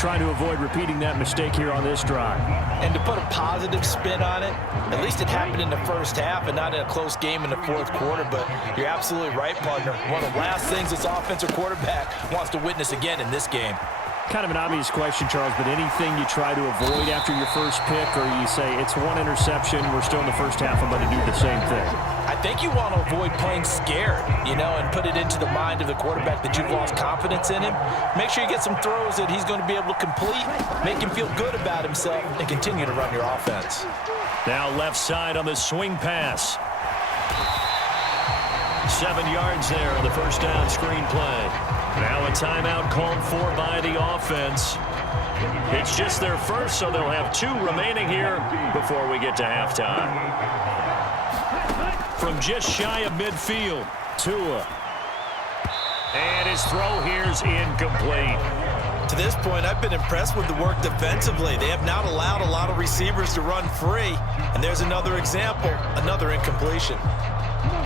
trying to avoid repeating that mistake here on this drive. And to put a positive spin on it, at least it happened in the first half and not in a close game in the fourth quarter. But you're absolutely right, partner. One of the last things this offensive quarterback wants to witness again in this game. Kind of an obvious question, Charles, but anything you try to avoid after your first pick, or you say it's one interception, we're still in the first half, I'm going to do the same thing? I think you want to avoid playing scared, and put it into the mind of the quarterback that you've lost confidence in him. Make sure you get some throws that he's going to be able to complete, make him feel good about himself, and continue to run your offense. Now left side on the swing pass. 7 yards there on the first down screen play. Now a timeout called for by the offense. It's just their first, so they'll have 2 remaining here before we get to halftime. From just shy of midfield, Tua. And his throw here's incomplete. To this point, I've been impressed with the work defensively. They have not allowed a lot of receivers to run free. And there's another example, another incompletion.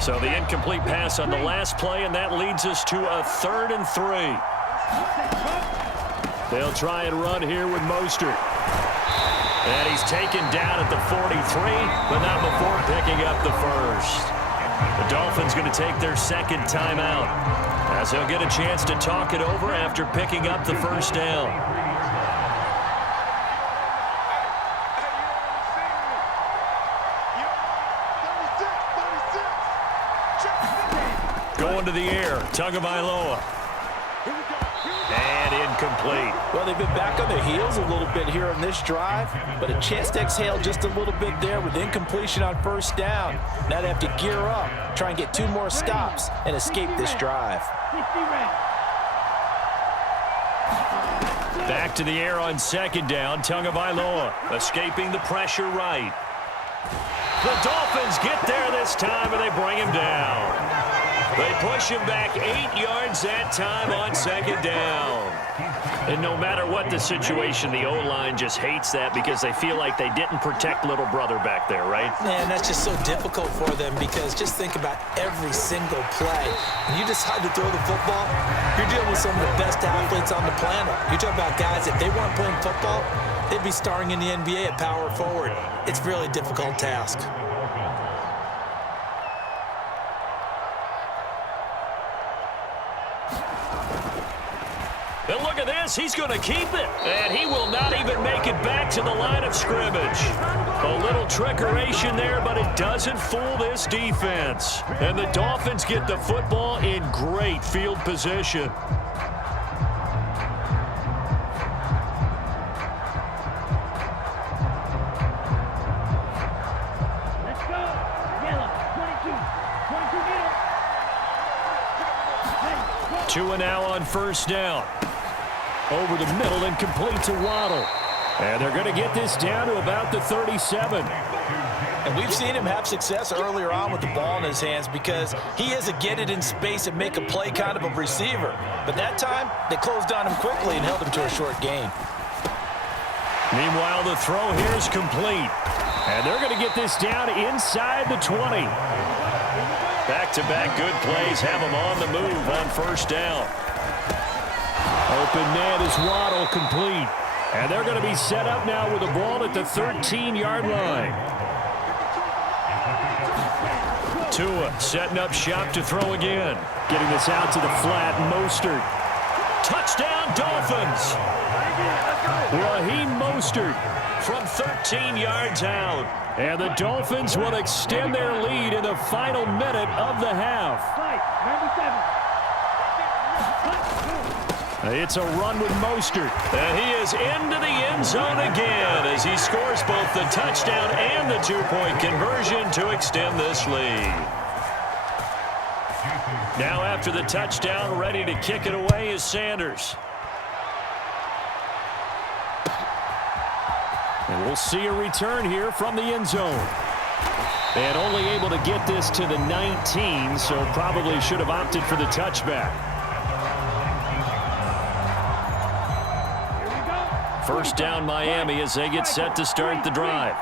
So the incomplete pass on the last play, and that leads us to a 3rd and 3. They'll try and run here with Mostert. And he's taken down at the 43, but not before picking up the first. The Dolphins going to take their second timeout, as they'll get a chance to talk it over after picking up the first down. Going to the air, Tagovailoa. And incomplete. Well, they've been back on their heels a little bit here on this drive, but a chance to exhale just a little bit there with incompletion on first down. Now they have to gear up, try and get 2 more stops, and escape this drive. Back to the air on second down, Tagovailoa escaping the pressure right. The Dolphins get there this time, and they bring him down. They push him back 8 yards that time on second down. And no matter what the situation, the O-line just hates that because they feel like they didn't protect little brother back there, right? Man, that's just so difficult for them because just think about every single play. When you decide to throw the football, you're dealing with some of the best athletes on the planet. You're talking about guys, if they weren't playing football, they'd be starring in the NBA at power forward. It's a really difficult task. And look at this, he's going to keep it. And he will not even make it back to the line of scrimmage. A little trickeration there, but it doesn't fool this defense. And the Dolphins get the football in great field position. Let's go. Yellow, 22 meter. Tua now on first down. Over the middle and complete to Waddle. And they're going to get this down to about the 37. And we've seen him have success earlier on with the ball in his hands because he is a get it in space and make a play kind of a receiver. But that time, they closed on him quickly and held him to a short gain. Meanwhile, the throw here is complete. And they're going to get this down inside the 20. Back-to-back good plays have them on the move on first down. Open man is Waddle, complete. And they're going to be set up now with the ball at the 13-yard line. Tua setting up shop to throw again. Getting this out to the flat, Mostert. Touchdown, Dolphins! Raheem Mostert from 13 yards out. And the Dolphins will extend their lead in the final minute of the half. It's a run with Mostert. And he is into the end zone again as he scores both the touchdown and the two-point conversion to extend this lead. Now after the touchdown, ready to kick it away is Sanders. And we'll see a return here from the end zone. And only able to get this to the 19, so probably should have opted for the touchback. First down Miami as they get set to start the drive.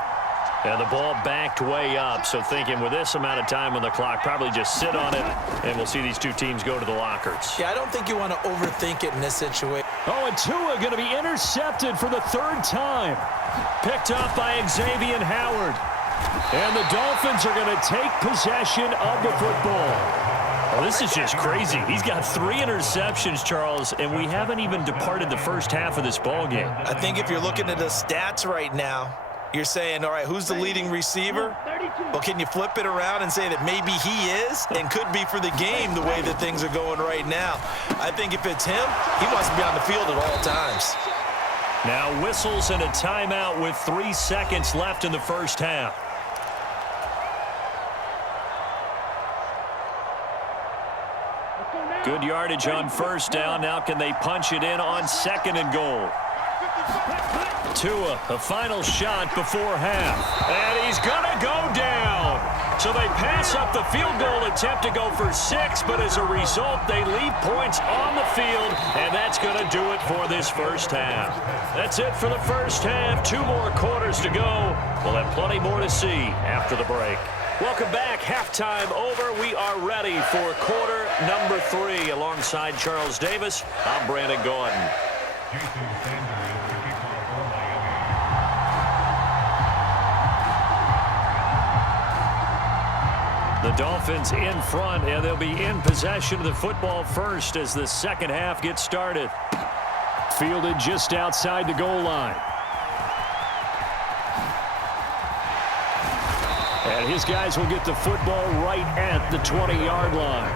And the ball backed way up, so thinking with this amount of time on the clock, probably just sit on it, and we'll see these two teams go to the lockers. Yeah, I don't think you want to overthink it in this situation. Oh, and Tua going to be intercepted for the third time. Picked up by Xavier Howard. And the Dolphins are going to take possession of the football. Well, this is just crazy. He's got 3 interceptions, Charles, and we haven't even departed the first half of this ball game. I think if you're looking at the stats right now, you're saying, all right, who's the leading receiver? Well, can you flip it around and say that maybe he is and could be for the game the way that things are going right now? I think if it's him, he wants to be on the field at all times. Now whistles and a timeout with 3 seconds left in the first half. Good yardage on first down. Now can they punch it in on 2nd and goal? Tua, a final shot before half. And he's going to go down. So they pass up the field goal attempt to go for 6, but as a result, they leave points on the field, and that's going to do it for this first half. That's it for the first half. 2 more quarters to go. We'll have plenty more to see after the break. Welcome back. Halftime over. We are ready for quarter number 3. Alongside Charles Davis, I'm Brandon Gordon. The Dolphins in front, and they'll be in possession of the football first as the second half gets started. Fielded just outside the goal line. And his guys will get the football right at the 20-yard line.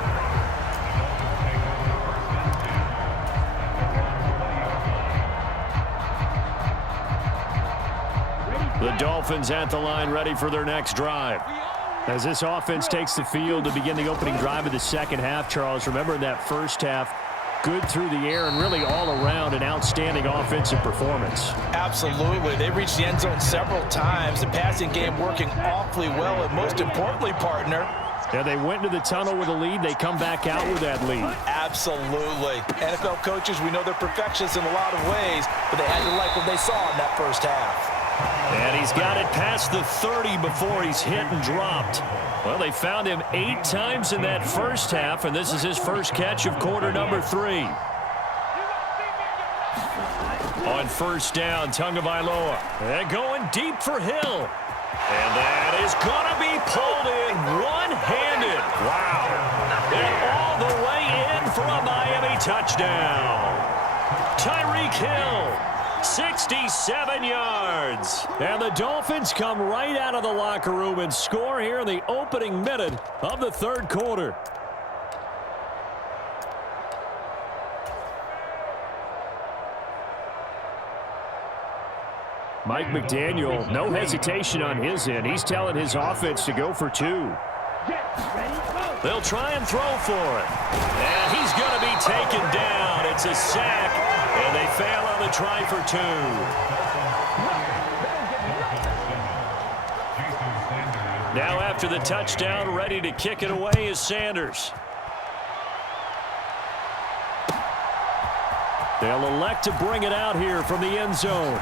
The Dolphins at the line, ready for their next drive. As this offense takes the field to begin the opening drive of the second half, Charles, remember in that first half, good through the air and really all around an outstanding offensive performance. Absolutely. They reached the end zone several times. The passing game working awfully well, and most importantly, partner, yeah, they went into the tunnel with a lead. They come back out with that lead. Absolutely. NFL coaches, we know they're perfectionists in a lot of ways, but they had to like what they saw in that first half. And he's got it past the 30 before he's hit and dropped. Well, they found him 8 times in that first half, and this is his first catch of quarter number 3. On first down, Tagovailoa. And going deep for Hill. And that is going to be pulled in one-handed. Wow. And all the way in for a Miami touchdown. Tyreek Hill. 67 yards. And the Dolphins come right out of the locker room and score here in the opening minute of the third quarter. Mike McDaniel, no hesitation on his end. He's telling his offense to go for 2. They'll try and throw for it. And he's going to be taken down. It's a sack, and they fail on the try for 2. Now after the touchdown, ready to kick it away is Sanders. They'll elect to bring it out here from the end zone.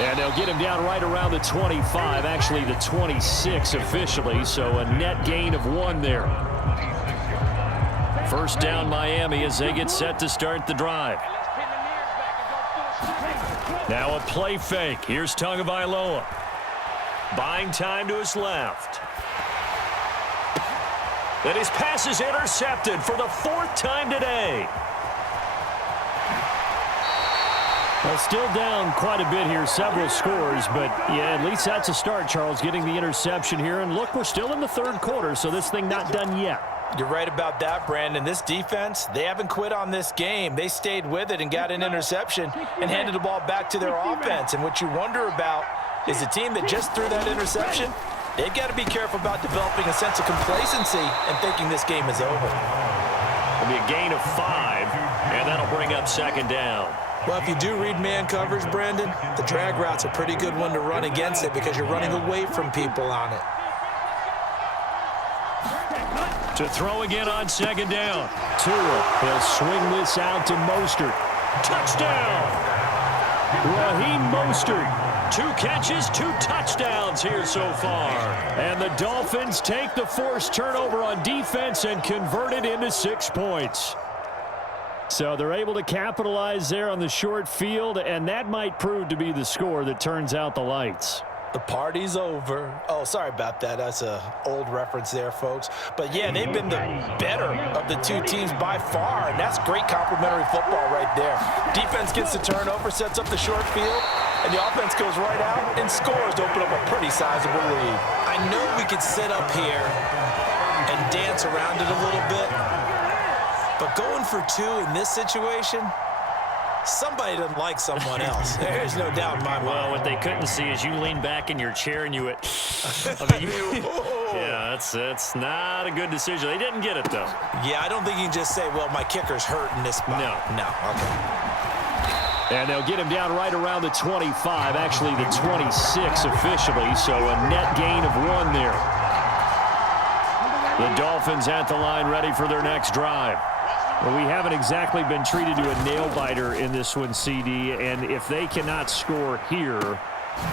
And they'll get him down right around the 25, actually the 26 officially, so a net gain of 1 there. First down Miami as they get set to start the drive. Now a play fake. Here's Tagovailoa. Buying time to his left. Then his pass is intercepted for the 4th time today. Well, still down quite a bit here, several scores, but yeah, at least that's a start, Charles, getting the interception here. And look, we're still in the third quarter, so this thing not done yet. You're right about that, Brandon. This defense, they haven't quit on this game. They stayed with it and got an interception and handed the ball back to their offense. And what you wonder about is the team that just threw that interception, they've got to be careful about developing a sense of complacency and thinking this game is over. It'll be a gain of 5, and that'll bring up second down. Well, if you do read man coverage, Brandon, the drag route's a pretty good one to run against it because you're running away from people on it. To throw again on second down. Tua, he'll swing this out to Mostert. Touchdown! Raheem Mostert. 2 catches, 2 touchdowns here so far. And the Dolphins take the forced turnover on defense and convert it into 6 points. So they're able to capitalize there on the short field, and that might prove to be the score that turns out the lights. The party's over. Oh, sorry about that. That's an old reference there, folks. But, yeah, they've been the better of the two teams by far, and that's great complementary football right there. Defense gets the turnover, sets up the short field, and the offense goes right out and scores to open up a pretty sizable lead. I know we could sit up here and dance around it a little bit, but going for two in this situation, somebody doesn't like someone else. There's no doubt in my mind. Well, what they couldn't see is you lean back in your chair and you went, yeah, that's not a good decision. They didn't get it, though. Yeah, I don't think you can just say, well, my kicker's hurt in this spot. No, okay. And they'll get him down right around the 25, actually the 26 officially, so a net gain of 1 there. The Dolphins at the line ready for their next drive. Well, we haven't exactly been treated to a nail-biter in this one, CD, and if they cannot score here,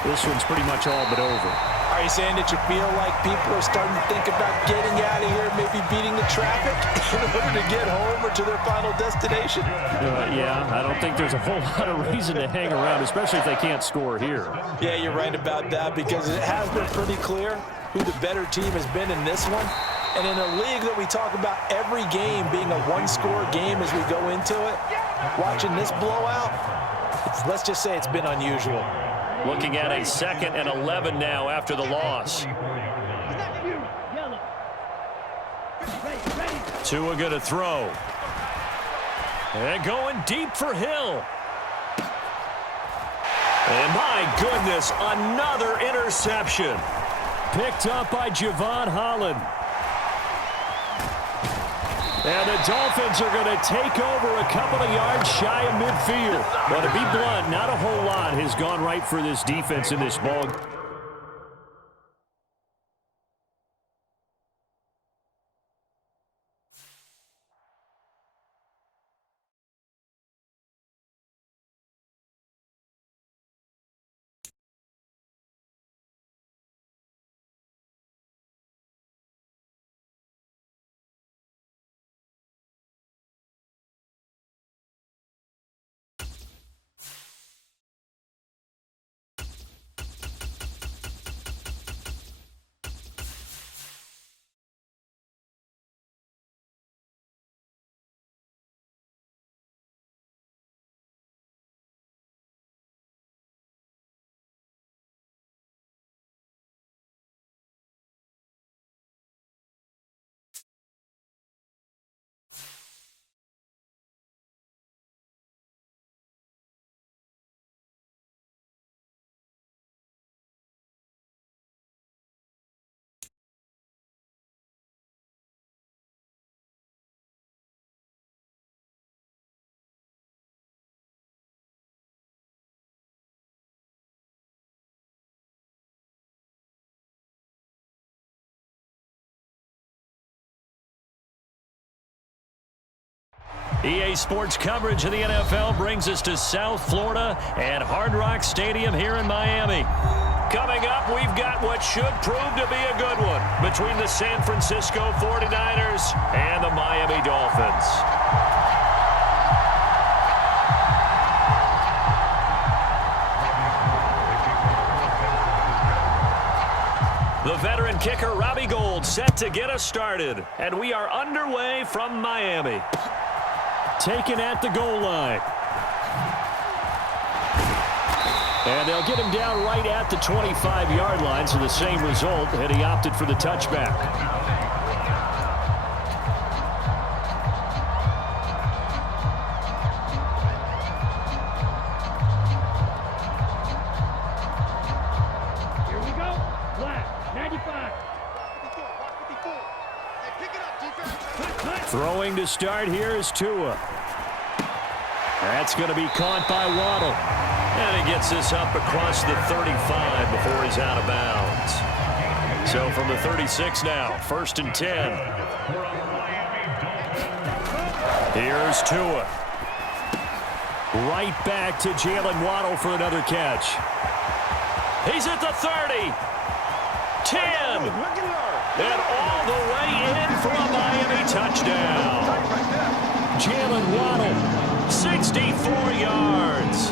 this one's pretty much all but over. Are you saying that you feel like people are starting to think about getting out of here, maybe beating the traffic in order to get home or to their final destination? Yeah, I don't think there's a whole lot of reason to hang around, especially if they can't score here. Yeah, you're right about that, because it has been pretty clear who the better team has been in this one. And in a league that we talk about every game being a one-score game as we go into it, watching this blowout, let's just say it's been unusual. Looking at a 2nd and 11 now after the loss. Tua going to throw. And going deep for Hill. And my goodness, another interception. Picked up by Javon Holland. And the Dolphins are going to take over a couple of yards shy of midfield. But to be blunt, not a whole lot has gone right for this defense in this ball. EA Sports coverage of the NFL brings us to South Florida and Hard Rock Stadium here in Miami. Coming up, we've got what should prove to be a good one between the San Francisco 49ers and the Miami Dolphins. The veteran kicker Robbie Gould set to get us started, and we are underway from Miami. Taken at the goal line. And they'll get him down right at the 25-yard line, so the same result, and he opted for the touchback. Here we go. Black, 95. Throwing to start here is Tua. That's going to be caught by Waddle. And he gets this up across the 35 before he's out of bounds. So from the 36 now, 1st and 10. Here's Tua. Right back to Jalen Waddle for another catch. He's at the 30. 10. And all the way in for a Miami touchdown. Jalen Waddle, 64 yards.